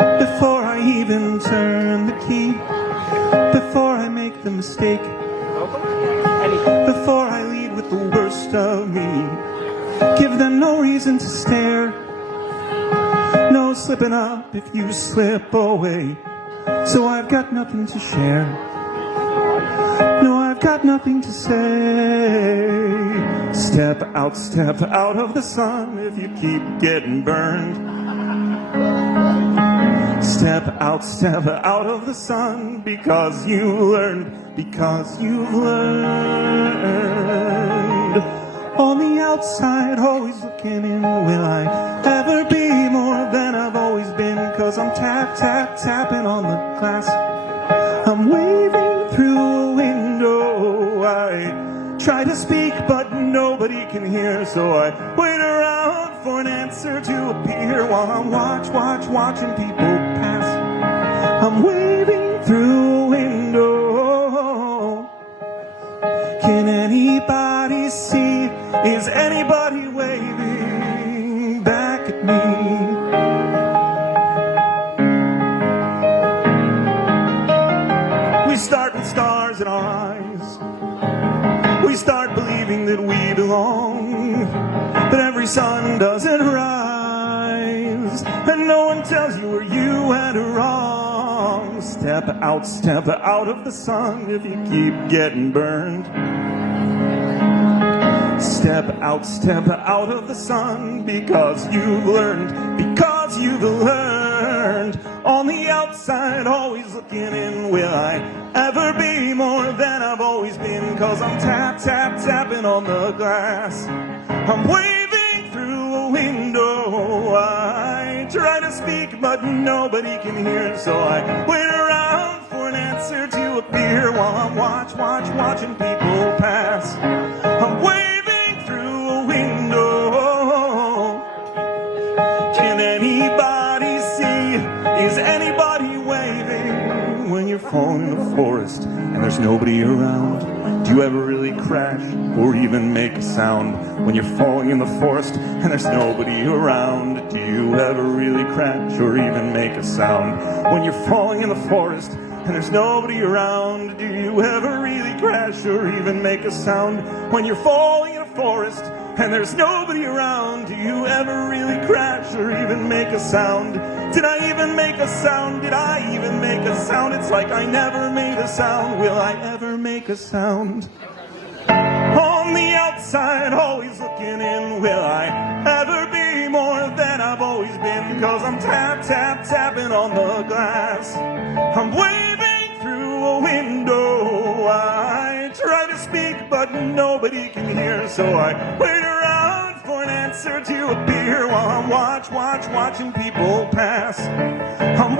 before I even turn the key, before I make the mistake, before I lead with the worst of me. Give them no reason to stare, no slipping up if you slip away. So I've got nothing to share, no, I've got nothing to say. Step out of the sun if you keep getting burned. Step out of the sun because you learned, because you've learned. On the outside, always looking in, will I ever be more than I've always been? Cause I'm tapping on the glass. I'm waving through a window. I try to speak, but nobody can hear. So I wait around for an answer to appear while I'm watching people pass. I'm waving through a window. Can anybody see? Is anybody waving back at me? We start with stars in our eyes. We start believing that we belong, but every sun doesn't rise, and no one tells you where you went wrong. Step out of the sun if you keep getting burned. Step out of the sun because you've learned, because you've learned. On the outside, always looking in, will I ever be more than I've always been? Cause I'm tapping on the glass. I'm waving through a window. I try to speak, but nobody can hear. So I wait around for an answer to appear while I'm watching people pass. I'm waving through a window. Can anybody see? Is anybody waving when you're falling in the forest and there's nobody around? Do you ever really crash or even make a sound when you're falling in the forest and there's nobody around? Do you ever really crash or even make a sound when you're falling in the forest and there's nobody around? Do you ever really crash or even make a sound when you're falling in a forest and there's nobody around? Do you ever really crash or even make a sound? Did I even make a sound? Did I even make a sound? It's like I never made a sound. Will I ever make a sound? On the outside, always looking in, will I ever be more than I've always been? Cause I'm tapping on the glass. I'm waving through a window. I try to speak, but nobody can hear. So I wait around for an answer to appear while I'm watching people pass. I'm